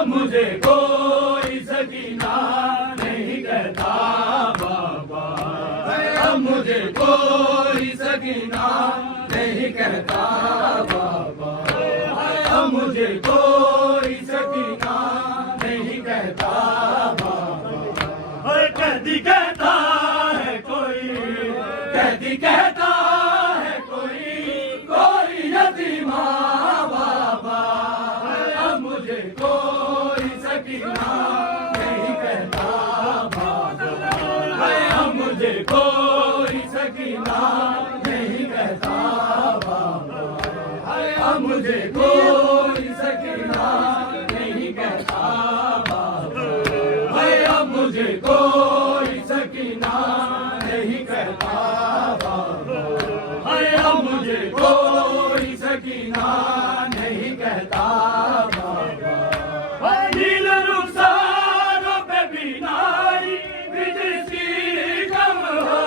अब मुझे कोई सकीना नहीं कहता बाबा, अब मुझे कोई सकीना नहीं कहता बाबा, अब मुझे कोई सकीना नहीं कहता बाबा। कैदी कहता है कोई, कैदी कहता है कोई, कोई यतीमा बाबा, अब मुझे कोई सकीना नहीं कहता बाबा, अब मुझे कोई सकीना नहीं कहता बाबा, अब मुझे कोई सकीना नहीं कहता बाबा, अब मुझे कोई सकीना नहीं कहता बाबा, अब मुझे कोई सकीना नहीं कहता बाबा। नील रुखसारों पे बीनाई जिसकी कम हो,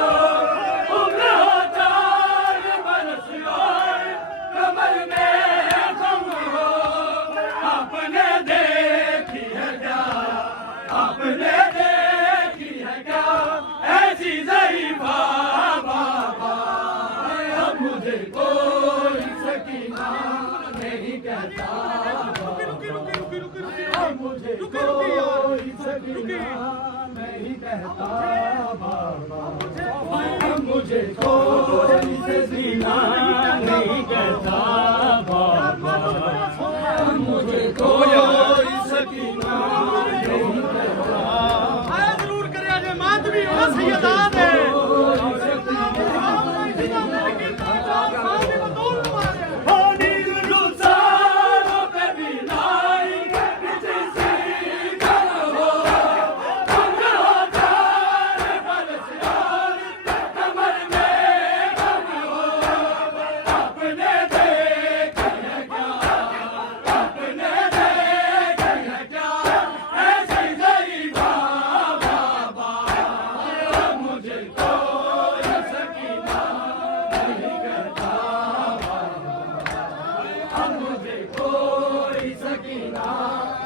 उम्र हो 4 बरस और कमर में कम हो, आपने देखी है क्या, आपने देखी है क्या ऐसी ज़रीफ़ा बाबा, अब मुझे कोई सकीना नहीं कहता बाबा, अब मुझे कोई सकीना नहीं कहता बाबा, अब मुझे कोई सकीना नहीं कहता बाबा, अब मुझे कोई सकीना नहीं कहता। आया जरूर करे आज मात भी हो सैयदाद है।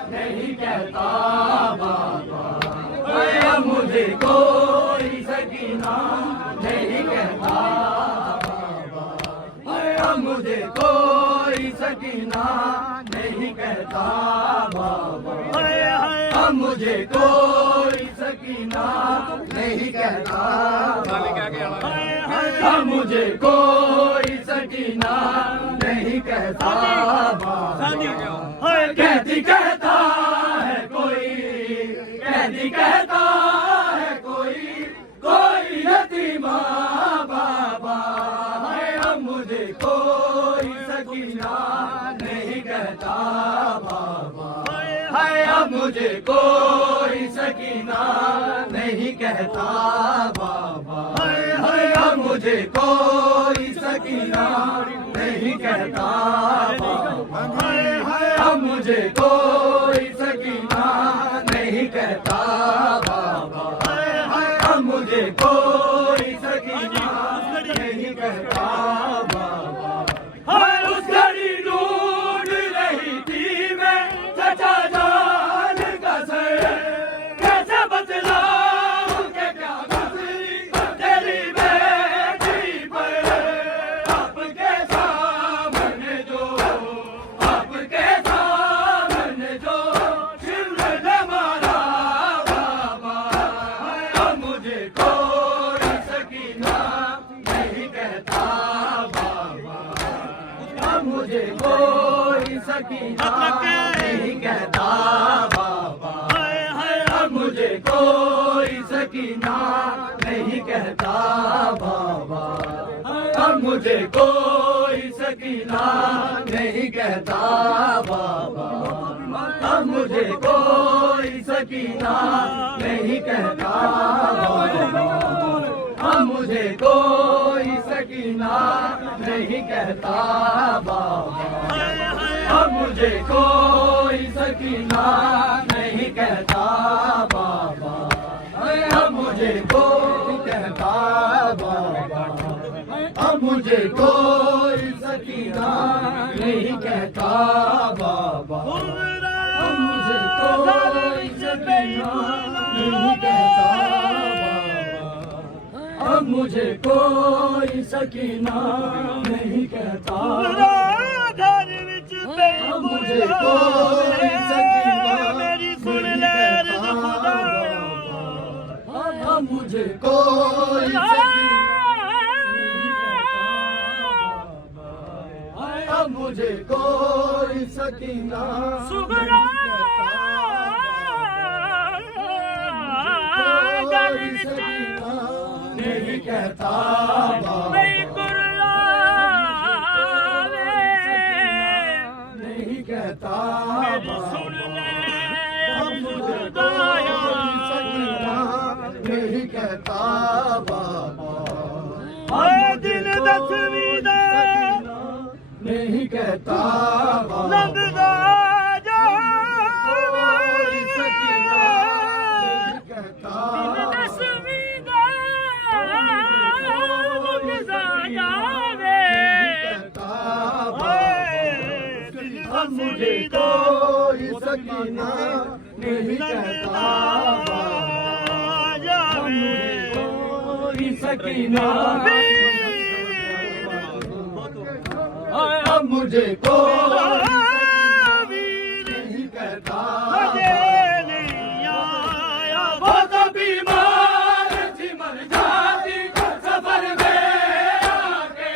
नहीं कहता बाबा, अब मुझे कोई सकीना नहीं कहता बाबा, अब मुझे कोई सकीना नहीं कहता बाबा, अब मुझे कोई सकीना नहीं कहता बाबा, अब मुझे कोई सकीना नहीं कहता बाबा। कैदी कहता है कोई, कैदी कहता है कोई, कोई यतीमा बाबा, अब मुझे कोई सकीना नहीं कहता बाबा, अब मुझे कोई सकीना नहीं कहता बाबा, अब मुझे कोई सकीना नहीं कहता बाबा, अब मुझे कोई सकीना नहीं कहता बाबा, अब मुझे कोई सकीना नहीं कहता बाबा। उस घड़ी ढूंढ रही थी मैं चचा जान का सर, कैसे बतलाऊं कि क्या गुजरी तेरी बेटी पर, आपके सामने जो, आपके सामने जो शिमले ने मारा बाबा, अब मुझे कोई सकीना नहीं कहता बाबा, अब मुझे कोई सकीना नहीं कहता बाबा, अब मुझे कोई सकीना नहीं कहता बाबा, अब मुझे कोई सकीना नहीं कहता बाबा, अब मुझे कोई सकीना नहीं कहता बाबा, अब मुझे कोई सकीना नहीं कहता बाबा, अब मुझे कोई सकीना नहीं कहता बाबा, अब मुझे कोई कहता बाबा, अब मुझे कोई सकीना नहीं कहता बाबा, अब मुझे सकीना नहीं कहता बाबा, अब मुझे कोई सकीना नहीं कहता, अब मुझे कोई सकीना मेरी सुन नहीं ले कहता बाबा, अब मुझे कोई सकीना नहीं कहता बाबा, अब मुझे कोई सकीना सुगरा नहीं कहता बाबा, नहीं कहता सुन ले अब मुझे कोई सकीना नहीं कहता बाबा, दिन दसवीं दा नहीं कहता बाबा, लंघदा कोई सकीना नहीं कहता दिन दसवीं दा लंघदा जावे कहता अब मुझे कोई सकीना नहीं कहता कोई सकीना अब मुझे कोई नहीं कहता, वो तो बीमार थी मर जाती सफर में आके,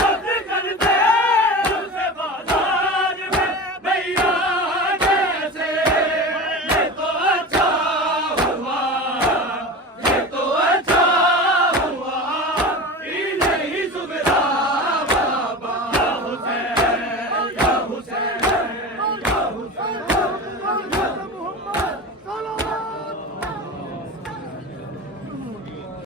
दर्द करते उसे बाजार में भैया जैसे, ये तो अच्छा हुआ, ये तो अच्छा हुआ, इन्हें ही सुविधा बाबा, या हुसैन, या हुसैन, या हुसैन।